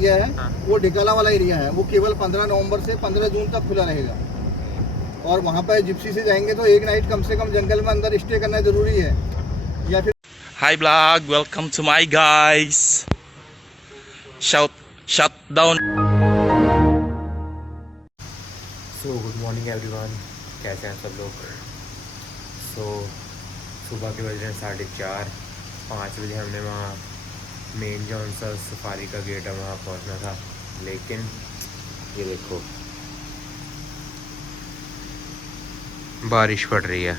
Area है वो ढिकाला वाला एरिया है, वो केवल 15 नवंबर से 15 जून तक खुला रहेगा। और वहाँ पर जिप्सी से जाएंगे तो एक नाइट कम से कम जंगल में अंदर स्टे करना जरूरी है, या फिर Hi vlog, welcome to my guys. Shut down. So good morning everyone, कैसे हैं सब लोग। सुबह के बज रहे हैं 4:30, 5 बजे हमने वहाँ मेन जौन सा सफारी का गेट है वहाँ पहुँचना था, लेकिन ये देखो बारिश पड़ रही है।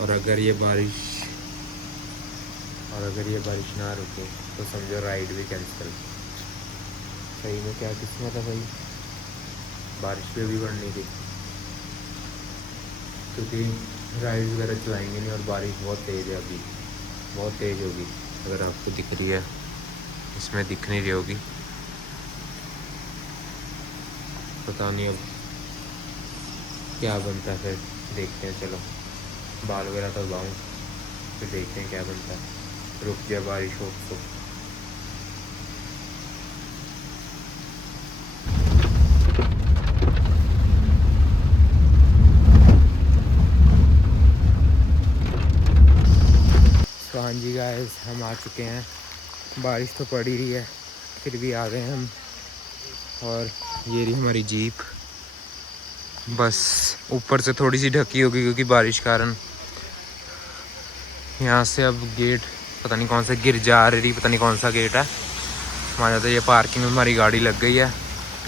और अगर ये बारिश ना रुके तो समझो राइड भी कैंसिल। सही में क्या किस्मत है भाई, बारिश पे भी पड़नी थी, क्योंकि राइड वगैरह चलाएंगे नहीं और बारिश बहुत तेज़ है, अभी बहुत तेज़ होगी। अगर आपको दिख रही है, इसमें दिख नहीं रही होगी, पता नहीं अब क्या बनता है। फिर देखते हैं, चलो बाल वगैरह तो लाऊं, फिर देखते हैं क्या बनता है। रुक जाए बारिश हो तो। हाँ जी गाइस, हम आ चुके हैं। बारिश तो पड़ ही रही है, फिर भी आ गए हम। और ये रही हमारी जीप, बस ऊपर से थोड़ी सी ढकी होगी क्योंकि बारिश कारण। यहाँ से अब गेट पता नहीं कौन सा गिर जा रही, पता नहीं कौन सा गेट है हमारा। तो ये पार्किंग में हमारी गाड़ी लग गई है।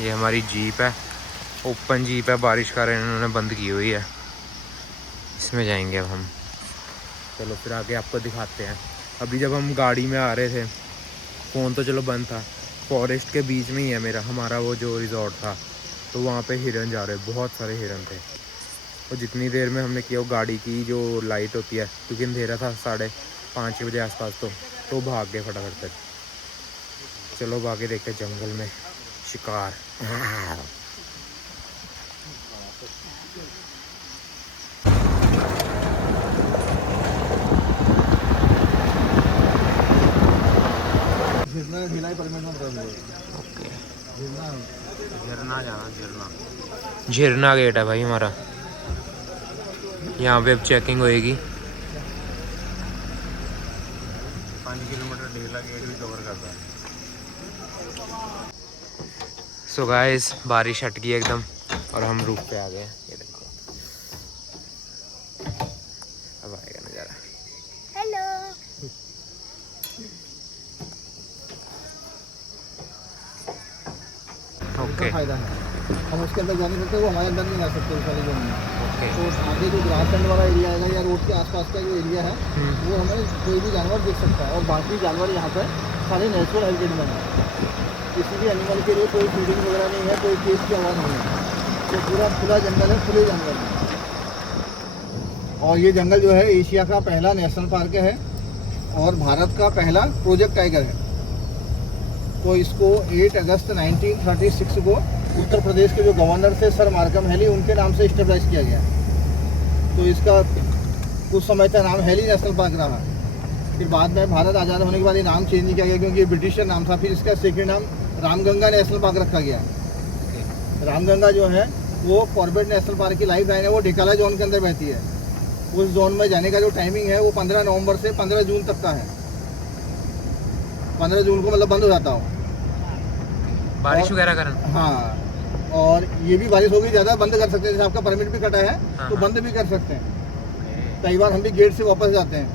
ये हमारी जीप है, ओपन जीप है, बारिश कारण इन्होंने बंद की हुई है। इसमें जाएंगे अब हम। चलो फिर आगे आपको दिखाते हैं। अभी जब हम गाड़ी में आ रहे थे, फ़ोन तो चलो बंद था, फॉरेस्ट के बीच में ही है हमारा वो जो रिजॉर्ट था, तो वहाँ पे हिरन जा रहे, बहुत सारे हिरन थे। और जितनी देर में हमने किया वो गाड़ी की जो लाइट होती है, क्योंकि अंधेरा था 5:30 बजे आसपास, तो भाग गए फटाफट कर। चलो अब आगे देखते जंगल में शिकार। झिरना गेट है भाई हमारा, यहाँ पे अब चेकिंग होएगी। 5 किलोमीटर ढेला गेट भी कवर करता है। सो गाइस, बारिश हट गई एकदम और हम रूफ पे आ गए हैं। ये देखो, अब आएगा नज़ारा। हेलो। ओके फायदा है, हम उसके अंदर जा नहीं सकते, वो हमारे अंदर नहीं जा सकते उस वाले जोन में। ओके। तो आगे जो ग्रास लैंड वाला एरिया आएगा या रोड के आसपास का जो एरिया है, वो हमें कोई भी जानवर देख सकता है। और बाकी जानवर यहाँ पर सारे नेचुरल हेरिटेज में है, किसी भी एनिमल के लिए कोई फीडिंग वगैरह नहीं है, कोई केस की आवाज़ नहीं है। तो पूरा खुला जंगल है, खुले जानवर है। और ये जंगल जो है एशिया का पहला नेशनल पार्क है और भारत का पहला प्रोजेक्ट टाइगर है। तो इसको 8 अगस्त 1936 को उत्तर प्रदेश के जो गवर्नर थे सर मार्कम हैली, उनके नाम से स्टेबलाइज किया गया। तो इसका कुछ समय तक नाम हैली नेशनल पार्क रहा। फिर बाद में भारत आज़ाद होने के बाद ये नाम चेंज नहीं किया गया, क्योंकि ये ब्रिटिशर नाम था। फिर इसका सेकेंड नाम रामगंगा नेशनल पार्क रखा गया। रामगंगा जो है वो कॉर्बेट नेशनल पार्क की लाइफ लाइन है, वो ढिकाला जोन के अंदर बहती है। उस जोन में जाने का जो टाइमिंग है वो 15 नवंबर से 15 जून तक का है। 15 जून को मतलब बंद हो जाता हो बारिश वगैरह कारण। हाँ, और ये भी बारिश होगी ज़्यादा बंद कर सकते हैं। जैसे आपका परमिट भी कटा है तो बंद भी कर सकते हैं। कई बार हम भी गेट से वापस जाते हैं।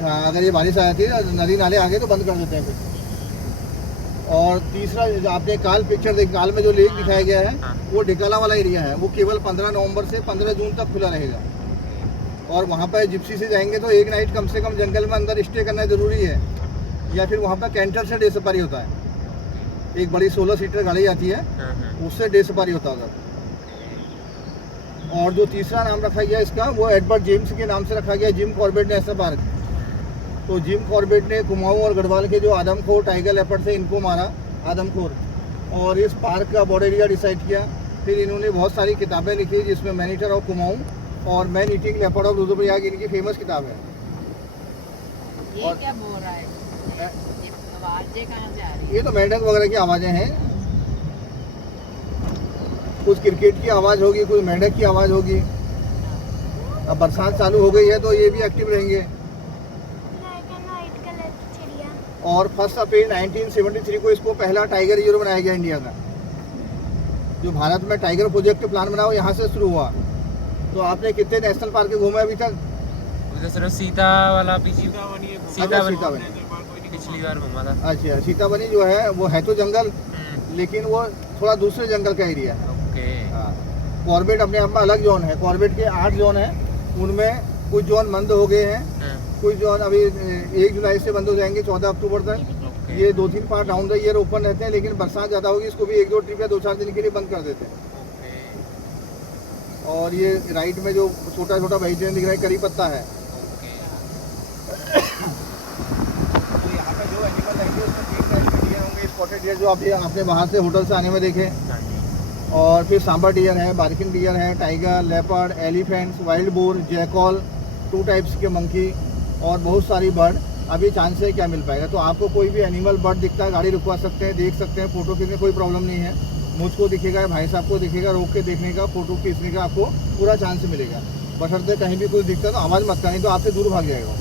हाँ, अगर ये बारिश आ जाती है, नदी नाले आ गए तो बंद कर देते हैं फिर। और तीसरा, आपने काल पिक्चर देखी, काल में जो लेक दिखाया गया है वो ढिकाला वाला एरिया है, वो केवल 15 नवंबर से 15 जून तक खुला रहेगा। और वहाँ पर जिप्सी से जाएंगे तो एक नाइट कम से कम जंगल में अंदर स्टे करना जरूरी है, या फिर वहाँ पर कैंटर से डे सफारी होता है। एक बड़ी 16 सीटर गाड़ी आती है, उससे डे सफारी होता है। और जो तीसरा नाम रखा गया इसका, वो एडवर्ड जेम्स के नाम से रखा गया, जिम कॉर्बेट नेशनल पार्क। तो जिम कॉर्बेट ने कुमाऊं और गढ़वाल के जो आदमखोर टाइगर लेपर्ड थे, इनको मारा, आदमखोर, और इस पार्क का बॉर्डर एरिया डिसाइड किया। फिर इन्होंने बहुत सारी किताबें लिखी, जिसमें मैनीटर ऑफ कुमाऊं और man eating leopard of Rudraprayag इनकी फेमस किताब है। ये क्या बोल रहा है? आवाजें कहाँ से आ रही ये तो मेंढक वगैरह की आवाज़ें हैं, कुछ क्रिकेट की आवाज़ होगी, कुछ मेंढक की आवाज़ होगी। अब बरसात चालू हो गई है तो ये भी एक्टिव रहेंगे। ब्लैक एंड वाइट कलर की चिड़िया। और 1 अप्रैल 1973 को इसको पहला टाइगर रिजर्व बनाया गया इंडिया का। जो भारत में टाइगर प्रोजेक्ट प्लान बना वो यहाँ से शुरू हुआ। तो आपने कितने नेशनल पार्क घूमे अभी तक? उधर सिर्फ सीता वाला पीछे सीताबनी पिछली बार घूमा था। अच्छा, सीताबनी जो है वो है तो जंगल, लेकिन वो थोड़ा दूसरे जंगल का एरिया है। ओके। हाँ, कॉर्बेट अपने आप में अलग जोन है। कॉर्बेट के 8 जोन हैं, उनमें कुछ जोन बंद हो गए हैं, कुछ जोन अभी 1 जुलाई से बंद हो जाएंगे 14 अक्टूबर तक। ये 2-3 part round the year open रहते हैं, लेकिन बरसात ज़्यादा होगी इसको भी 1-2 ट्रिप या 2-4 दिन के लिए बंद कर देते हैं। और ये राइट में जो छोटा छोटा वेजिटेरियन दिख रहा है, करी पत्ता है। तो यहाँ पे जो एनिमल रहेंगे उसमें 3 टाइप के डियर होंगे। स्पॉटेड डियर जो आपने बाहर से होटल से आने में देखे, और फिर सांबर डियर है, बार्किन डियर है, tiger, leopard, elephants, wild boar, jackal, 2 types के मंकी और बहुत सारी बर्ड। अभी चांस है क्या मिल पाएगा। तो आपको कोई भी एनिमल बर्ड दिखता है, गाड़ी रुकवा सकते हैं, देख सकते हैं, फोटो खींचने कोई प्रॉब्लम नहीं है। मुझको दिखेगा, भाई साहब को दिखेगा, रोक के देखने का, फोटो खींचने का आपको पूरा चांस मिलेगा। बशर्ते कहीं भी कुछ दिखता है तो आवाज़ मत करनी, तो आपसे दूर भाग जाएगा।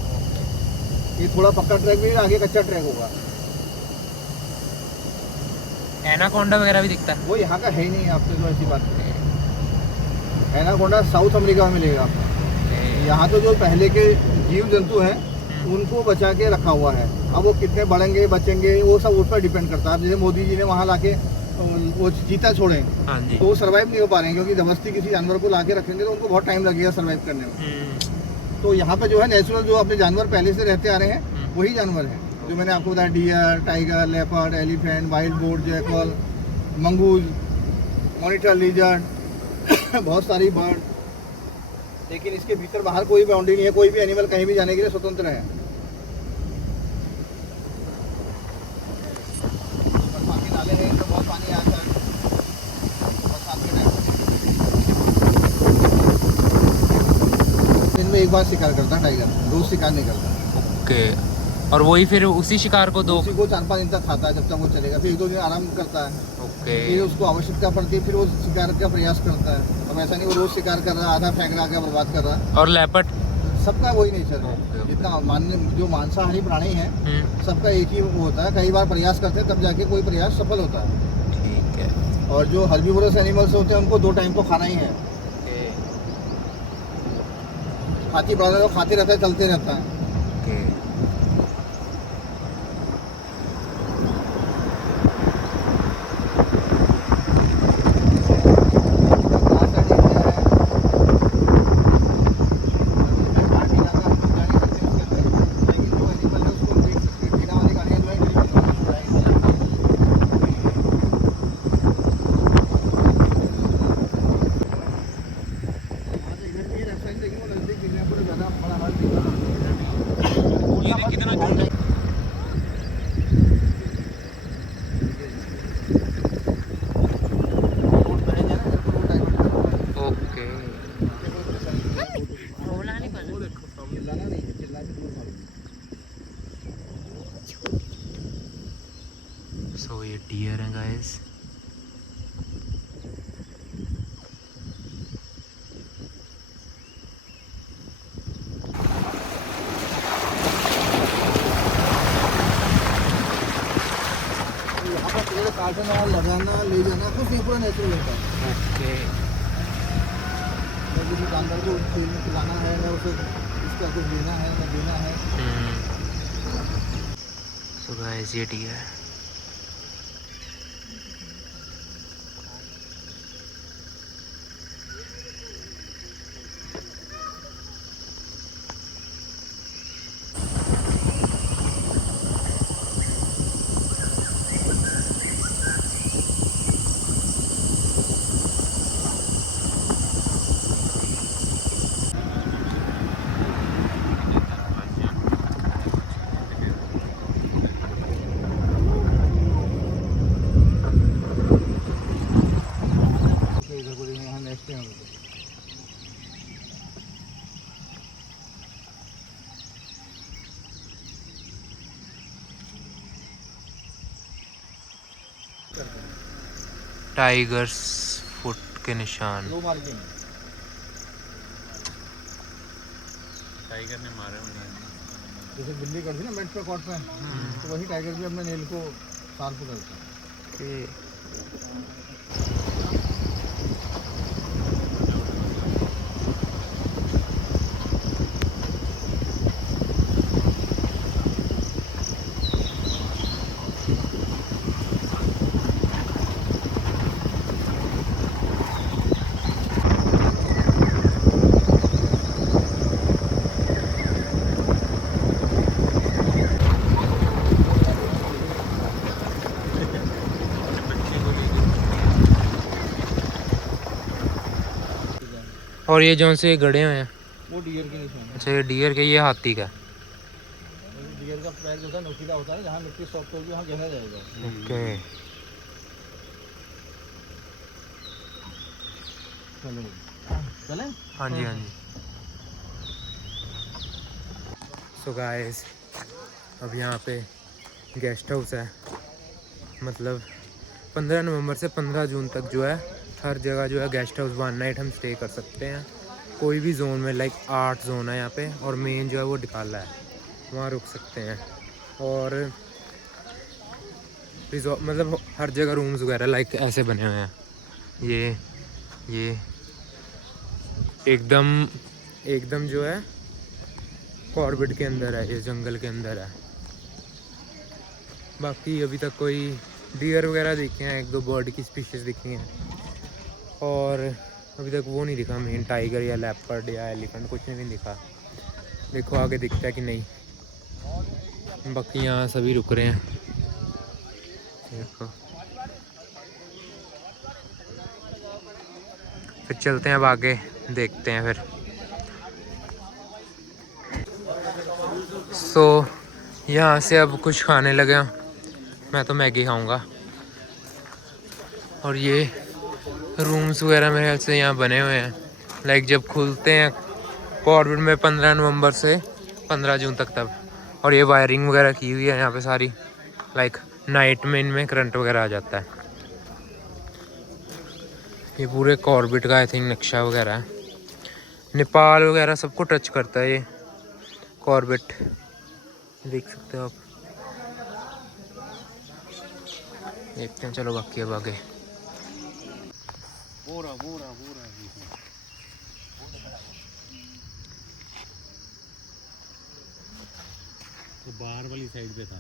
ये थोड़ा पक्का ट्रैक भी है, आगे कच्चा ट्रैक होगा। एनाकोंडा वगैरह भी दिखता है? वो यहाँ का है ही नहीं, आपसे जो ऐसी बात है। एनाकोंडा साउथ अमेरिका में मिलेगा आपको। यहाँ तो जो पहले के जीव जंतु हैं उनको बचा के रखा हुआ है। अब वो कितने बढ़ेंगे बचेंगे वो सब उस पर डिपेंड करता है। जैसे मोदी जी ने वहाँ लाके वो चीता छोड़े, हाँ जी। तो वो सर्वाइव नहीं हो पा रहे हैं, क्योंकि जबरदस्ती किसी जानवर को लाके रखेंगे तो उनको बहुत टाइम लगेगा सर्वाइव करने में। तो यहाँ पे जो है नेचुरल जो अपने जानवर पहले से रहते आ रहे हैं वही जानवर हैं जो मैंने आपको बताया। Deer, tiger, leopard, elephant, wild boar, jackal, mongoose, monitor lizard, बहुत सारी बर्ड। लेकिन इसके भीतर बाहर कोई बाउंड्री नहीं है, कोई भी एनिमल कहीं भी जाने के लिए स्वतंत्र है। बरसाती नाले हैं, इनमें बहुत पानी आता है बरसात के टाइम। इनमें एक बार शिकार करता है टाइगर, रोज शिकार नहीं करता। ओके। और वही फिर उसी शिकार को उसी को 4-5 दिन तक खाता है, जब तक वो चलेगा। फिर 1-2 दिन आराम करता है। ओके। फिर उसको आवश्यकता पड़ती है, फिर वो शिकार का प्रयास करता है। अब ऐसा नहीं वो रोज शिकार कर रहा है, आधा फेंक रहा है, बर्बाद कर रहा है। और लेपर्ड? सबका वही नेचर है। ओके। जितना मान्य जो मांसाहारी प्राणी हैं सबका एक ही वो होता है। कई बार प्रयास करते हैं तब जाके कोई प्रयास सफल होता है। ठीक है। और जो हर्बीवोरस एनिमल्स होते हैं उनको 2 टाइम को खाना ही है। हाथी बड़ा तो खाते रहता है, चलते रहता है। सो ये डियर है गाइस। यहाँ पर पेड़ काटना, लगाना, ले जाना कुछ नहीं, पूरा नेचुरल होता है। ओके। न किसी जानवर को खिलाना है, न उसे इसका कुछ देना है, न देना है। सो गाइस ये डियर। करते हैं, टाइगर्स फुट के निशान। लो मार्किंग। टाइगर ने मारे होंगे। जैसे बिल्ली करती है ना मेट पे कॉट पे, तो वही टाइगर भी अपने नेल को शार्प करता है। और ये जो से गड़े हुए हैं, वो डियर के निशान है। अच्छा ये डियर के, ये हाथी का। डियर का पैर जो है नुकीला होता है, जहाँ मिट्टी सॉफ्ट होगी वहाँ गहरा जाएगा। ओके। चलो चलें। हाँ जी हाँ जी। सो गाइस, अब यहाँ पे गेस्ट हाउस है। मतलब 15 नवंबर से 15 जून तक जो है हर जगह जो है गेस्ट हाउस 1 नाइट हम स्टे कर सकते हैं। कोई भी जोन में, लाइक 8 जोन है यहाँ पे, और मेन जो है वो डिकाला है, वहाँ रुक सकते हैं। और रिजॉर्ट मतलब हर जगह रूम्स वगैरह लाइक ऐसे बने हुए हैं। ये एकदम जो है कॉर्बेट के अंदर है, ये जंगल के अंदर है। बाकी अभी तक कोई डियर वगैरह दिखे हैं, 1-2 बर्ड की स्पीशीज़ दिखी हैं, और अभी तक वो नहीं दिखा मेन टाइगर या लेपर्ड या एलिफेंट, कुछ नहीं दिखा। देखो आगे दिखता है कि नहीं। बाकी यहाँ सभी रुक रहे हैं, देखो। फिर चलते हैं अब आगे, देखते हैं फिर। सो यहाँ से अब कुछ खाने लगा। मैं तो मैगी खाऊंगा। और ये रूम्स वगैरह मेरे ख्याल से यहाँ बने हुए हैं, लाइक जब खुलते हैं कॉर्बेट में 15 नवंबर से 15 जून तक तब। और ये वायरिंग वगैरह की हुई है यहाँ पे सारी, लाइक नाइट में इनमें करंट वगैरह आ जाता है। ये पूरे कॉर्बेट का आई थिंक नक्शा वगैरह है। नेपाल वगैरह सबको टच करता है ये कॉर्बेट, देख सकते हो आप। देखते हैं, चलो बाकी अब आगे। तो बाहर वाली साइड पे था।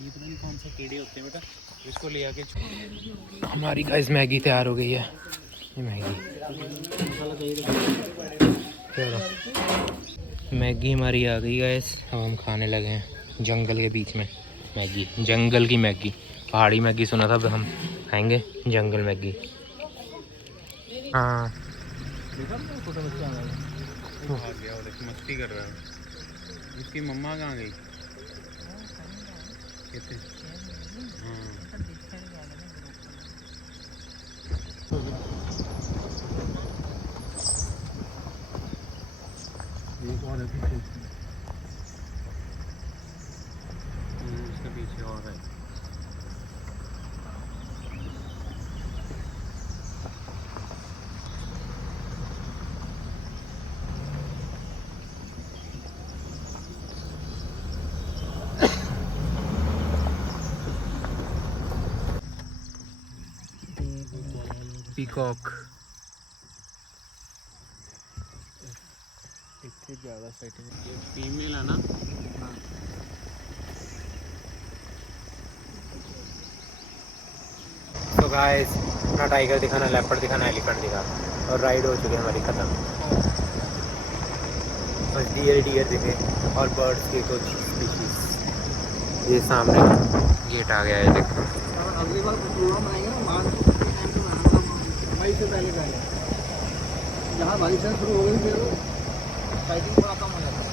ये पता नहीं कौन सा कीड़े होते हैं बेटा, इसको ले आके हमारी गाइस मैगी तैयार हो गई है। ये मैगी हमारी आ गई गाइस। अब हम खाने लगे हैं जंगल के बीच में मैगी, जंगल की मैगी। पहाड़ी मैगी सुना था, अब हम खाएंगे जंगल मैगी। हाँ आ गया और मस्ती कर रहा है। इसकी मम्मा कहाँ गई? कितने? हाँ उसके पीछे और है। पीकॉक। इतनी ज़्यादा सेटिंग। ये फीमेल है ना? तो गाइस, ना टाइगर दिखा, ना लेपर्ड दिखा, ना एलिफेंट दिखा, और राइड हो चुकी है हमारी ख़त्म। बस डियर दिखे और बर्ड्स के कुछ स्पीशीज। ये सामने गेट आ गया है, देखो। अगली बार प्रोग्राम बनाएंगे ना मार्च मई से पहले जहाँ बारिश शुरू हो गई फिर फाइटिंग थोड़ा कम हो जाता है।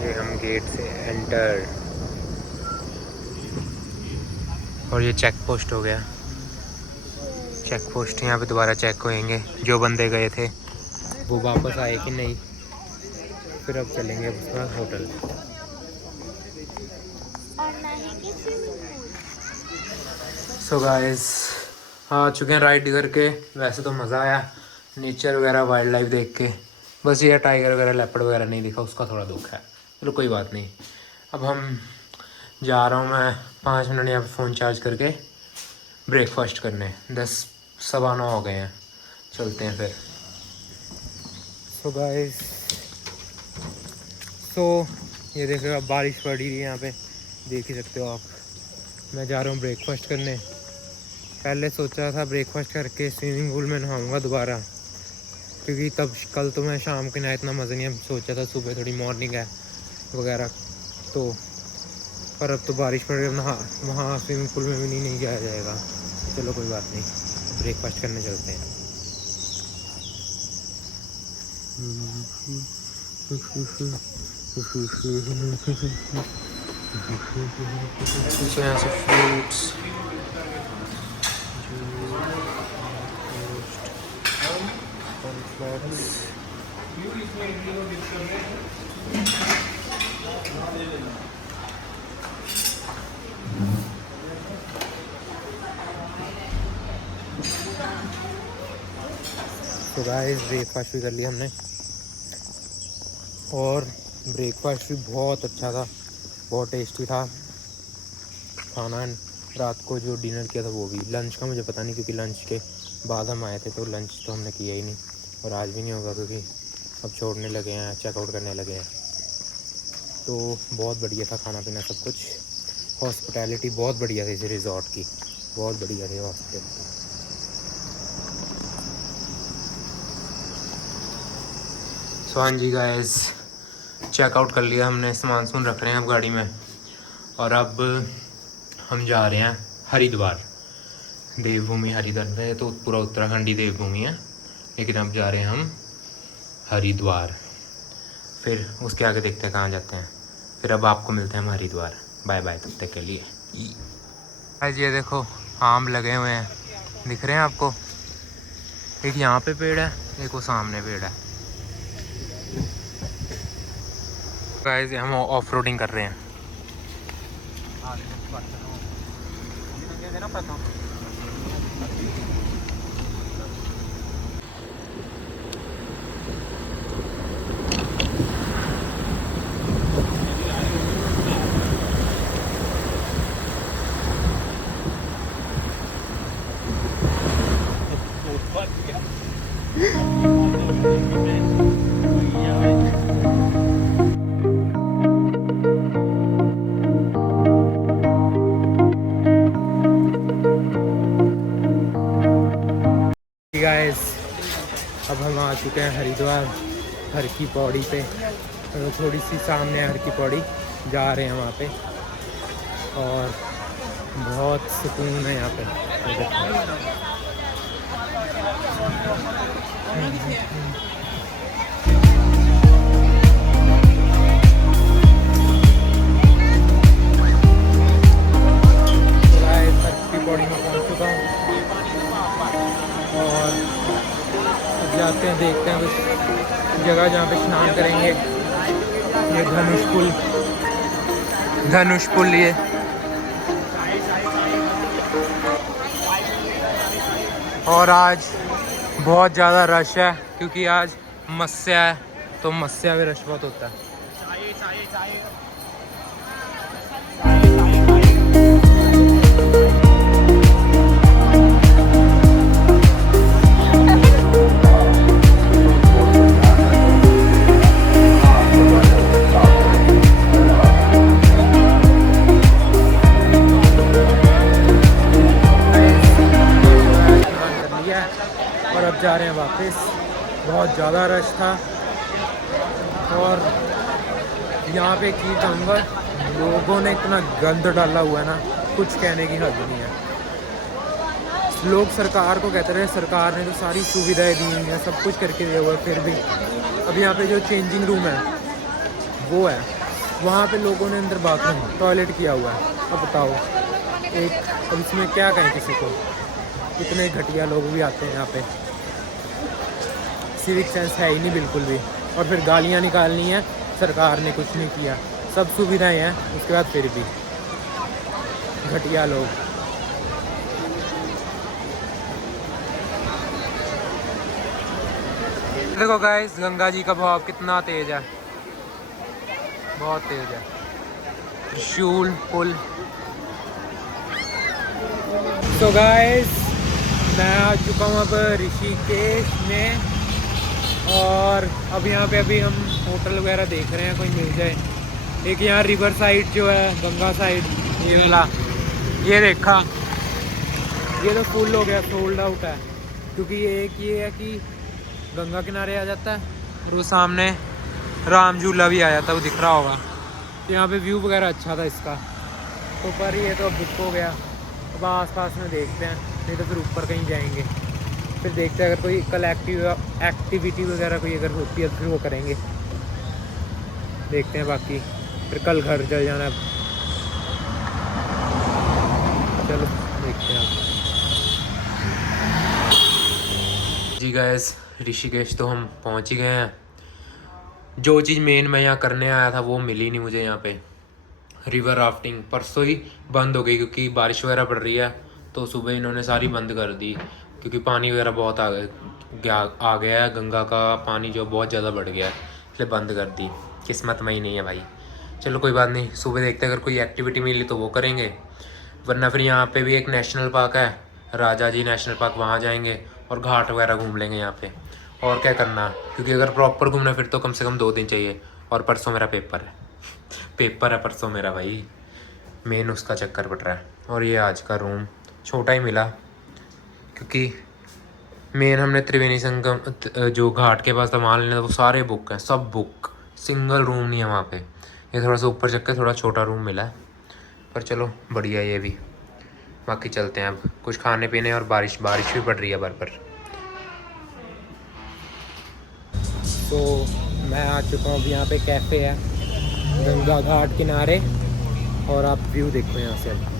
ये हम गेट से एंटर, और ये चेक पोस्ट हो गया। चेक पोस्ट यहाँ पे दोबारा चेक होएंगे, जो बंदे गए थे वो वापस आए कि नहीं। फिर अब चलेंगे उसके बाद होटल। और ना ही कि स्विमिंग पूल। सो गाइस आ चुके हैं राइड करके। वैसे तो मज़ा आया नेचर वगैरह वाइल्ड लाइफ देख के। बस ये टाइगर वगैरह लेपर्ड वगैरह नहीं दिखा, उसका थोड़ा दुख है। चलो कोई बात नहीं। अब हम जा रहा हूँ मैं 5 मिनट यहाँ पे फ़ोन चार्ज करके ब्रेकफास्ट करने। 10:15 हो गए हैं, चलते हैं फिर। सो गाइस ये देखो अब बारिश पड़ रही है यहाँ पे, देख ही सकते हो आप। मैं जा रहा हूँ ब्रेकफास्ट करने। पहले सोचा था ब्रेकफास्ट करके स्विमिंग पूल में नहाऊंगा दोबारा, क्योंकि तब कल तो मैं शाम के नहा इतना मज़ा नहीं है। सोचा था सुबह थोड़ी मॉर्निंग है वगैरह तो, पर अब तो बारिश पड़ रही है, नहा वहाँ स्विमिंग पूल में भी नहीं जाया जाएगा। चलो कोई बात नहीं, ब्रेकफास्ट करने चलते हैं। कुछ यहाँ से फ्रूट्स, तो गाइस ब्रेकफास्ट भी कर लिया हमने, और ब्रेकफास्ट भी बहुत अच्छा था, बहुत टेस्टी था खाना। रात को जो डिनर किया था वो भी। लंच का मुझे पता नहीं, क्योंकि लंच के बाद हम आए थे तो लंच तो हमने किया ही नहीं, और आज भी नहीं होगा क्योंकि अब छोड़ने लगे हैं, चेकआउट करने लगे हैं। तो बहुत बढ़िया था खाना पीना सब कुछ। हॉस्पिटैलिटी बहुत बढ़िया थी इस रिज़ॉर्ट की, बहुत बढ़िया थी हॉस्पिटैलिटी। तो हाँ जी गाइस, चेकआउट कर लिया हमने, सामान सुन रख रहे हैं अब गाड़ी में, और अब हम जा रहे हैं हरिद्वार। देवभूमि हरिद्वार है तो पूरा उत्तराखंड ही देवभूमि है, लेकिन अब जा रहे हैं हम हरिद्वार। फिर उसके आगे देखते हैं कहाँ जाते हैं। फिर अब आपको मिलते हैं हम हरिद्वार। बाय बाय तब तक के लिए। आज ये देखो आम लगे हुए हैं, दिख रहे हैं आपको? एक यहाँ पे पेड़ है, एक वो सामने पेड़ है। गाइस हम ऑफ रोडिंग कर रहे हैं। गाइस अब हम आ चुके हैं हरिद्वार, हर की पौड़ी पे। तो थोड़ी सी सामने है हर की पौड़ी, जा रहे हैं वहाँ पे, और बहुत सुकून है यहाँ पे। हर की पौड़ी में पहुँच चुका हूँ, और जाते हैं देखते हैं कुछ जगह जहाँ पे स्नान करेंगे। ये धनुष पुल ये। और आज बहुत ज़्यादा रश है, क्योंकि आज मत्स्य है, तो मत्स्य में रश बहुत होता है। और अब जा रहे हैं वापस। बहुत ज़्यादा रश था, और यहाँ पे एक चीज़ कहूँगा, लोगों ने इतना गंद डाला हुआ है ना, कुछ कहने की हद नहीं है। लोग सरकार को कहते रहे, सरकार ने तो सारी सुविधाएं दी हैं, सब कुछ करके दिया हुआ है, फिर भी अब यहाँ पे जो चेंजिंग रूम है वो है, वहाँ पे लोगों ने अंदर बाथरूम टॉयलेट किया हुआ है। अब बताओ अब इसमें क्या कहें किसी को? इतने घटिया लोग भी आते हैं यहाँ पे, सिविक सेंस है ही नहीं बिल्कुल भी। और फिर गालियाँ निकालनी है सरकार ने कुछ नहीं किया, सब सुविधाएं हैं, उसके बाद फिर भी घटिया लोग। देखो गाइस गंगा जी का बहाव कितना तेज है, बहुत तेज है। त्रिशूल पुल। तो गाइस मैं आ चुका हूँ अब ऋषिकेश में, और अब यहाँ पे अभी हम होटल वगैरह देख रहे हैं कोई मिल जाए। एक यहाँ रिवर साइड जो है, गंगा साइड, ये वाला, ये देखा, ये तो फुल हो गया, सोल्ड आउट है, क्योंकि एक ये है कि गंगा किनारे आ जाता है, और वो सामने राम झूला भी आ जाता है, वो दिख रहा होगा। तो यहाँ पे व्यू वगैरह अच्छा था इसका, तो पर ये तो अब बुक हो गया। अब आस-पास में देखते हैं, नहीं तो फिर ऊपर कहीं जाएंगे, फिर देखते हैं अगर कोई कल एक्टिविटी वगैरह कोई अगर होती है तो फिर वो करेंगे, देखते हैं। बाकी फिर कल घर चल जाना है, चलो देखते हैं। जी गाइस ऋषिकेश तो हम पहुंच ही गए हैं। जो चीज़ मेन मैं यहाँ करने आया था वो मिली नहीं मुझे यहाँ पे। रिवर राफ्टिंग परसों ही बंद हो गई क्योंकि बारिश वगैरह पड़ रही है, तो सुबह इन्होंने सारी बंद कर दी क्योंकि पानी वगैरह बहुत आ गया है, गंगा का पानी जो बहुत ज़्यादा बढ़ गया है, इसलिए बंद कर दी। किस्मत में ही नहीं है भाई, चलो कोई बात नहीं, सुबह देखते हैं अगर कोई एक्टिविटी मिली तो वो करेंगे, वरना फिर यहाँ पे भी एक नेशनल पार्क है, राजा जी नेशनल पार्क, वहाँ जाएंगे और घाट वगैरह घूम लेंगे यहाँ पे। और क्या करना, क्योंकि अगर प्रॉपर घूमना फिर तो कम से कम 2 दिन चाहिए, और परसों मेरा पेपर है परसों मेरा भाई, मेन उसका चक्कर पड़ रहा है। और ये आज का रूम छोटा ही मिला क्योंकि मेन हमने त्रिवेणी संगम जो घाट के पास था वहाँ लेना था, वो सारे बुक हैं, सब बुक, सिंगल रूम नहीं है वहाँ पे। ये थोड़ा सा ऊपर चक्कर थोड़ा छोटा रूम मिला है, पर चलो बढ़िया ये भी। बाकी चलते हैं अब कुछ खाने पीने, और बारिश भी पड़ रही है बरबर। तो मैं आ चुका हूँ, अब यहाँ पे कैफ़े है गंगा घाट किनारे, और आप व्यू देखो यहाँ से। अब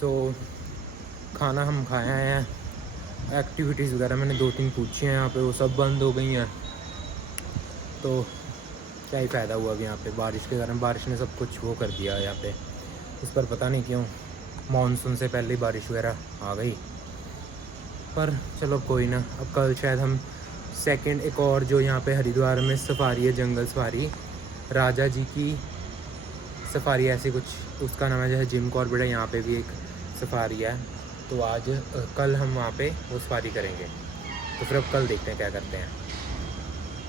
तो खाना हम खाए हैं, एक्टिविटीज़ वगैरह मैंने 2-3 पूछी हैं यहाँ पे, वो सब बंद हो गई हैं, तो क्या ही फ़ायदा हुआ। अब यहाँ पे बारिश के कारण, बारिश ने सब कुछ वो कर दिया यहाँ पे, इस पर पता नहीं क्यों मानसून से पहले ही बारिश वगैरह आ गई। पर चलो कोई ना, अब कल शायद हम सेकंड एक और जो यहाँ पे हरिद्वार में सफारी है, जंगल सफारी, राजा जी की सफारी ऐसी कुछ, उसका नाम है जो है जिम कॉर्बेट है, यहाँ पे भी एक सफारी है, तो आज कल हम वहाँ पे वो सफारी करेंगे। तो फिर अब कल देखते हैं क्या करते हैं।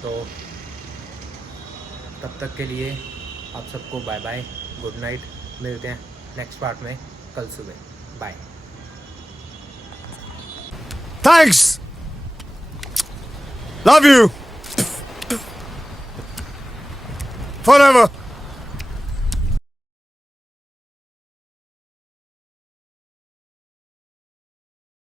तो तब तक के लिए आप सबको बाय बाय, गुड नाइट, मिलते हैं नेक्स्ट पार्ट में कल सुबह, bye. Thanks. Love you. Forever.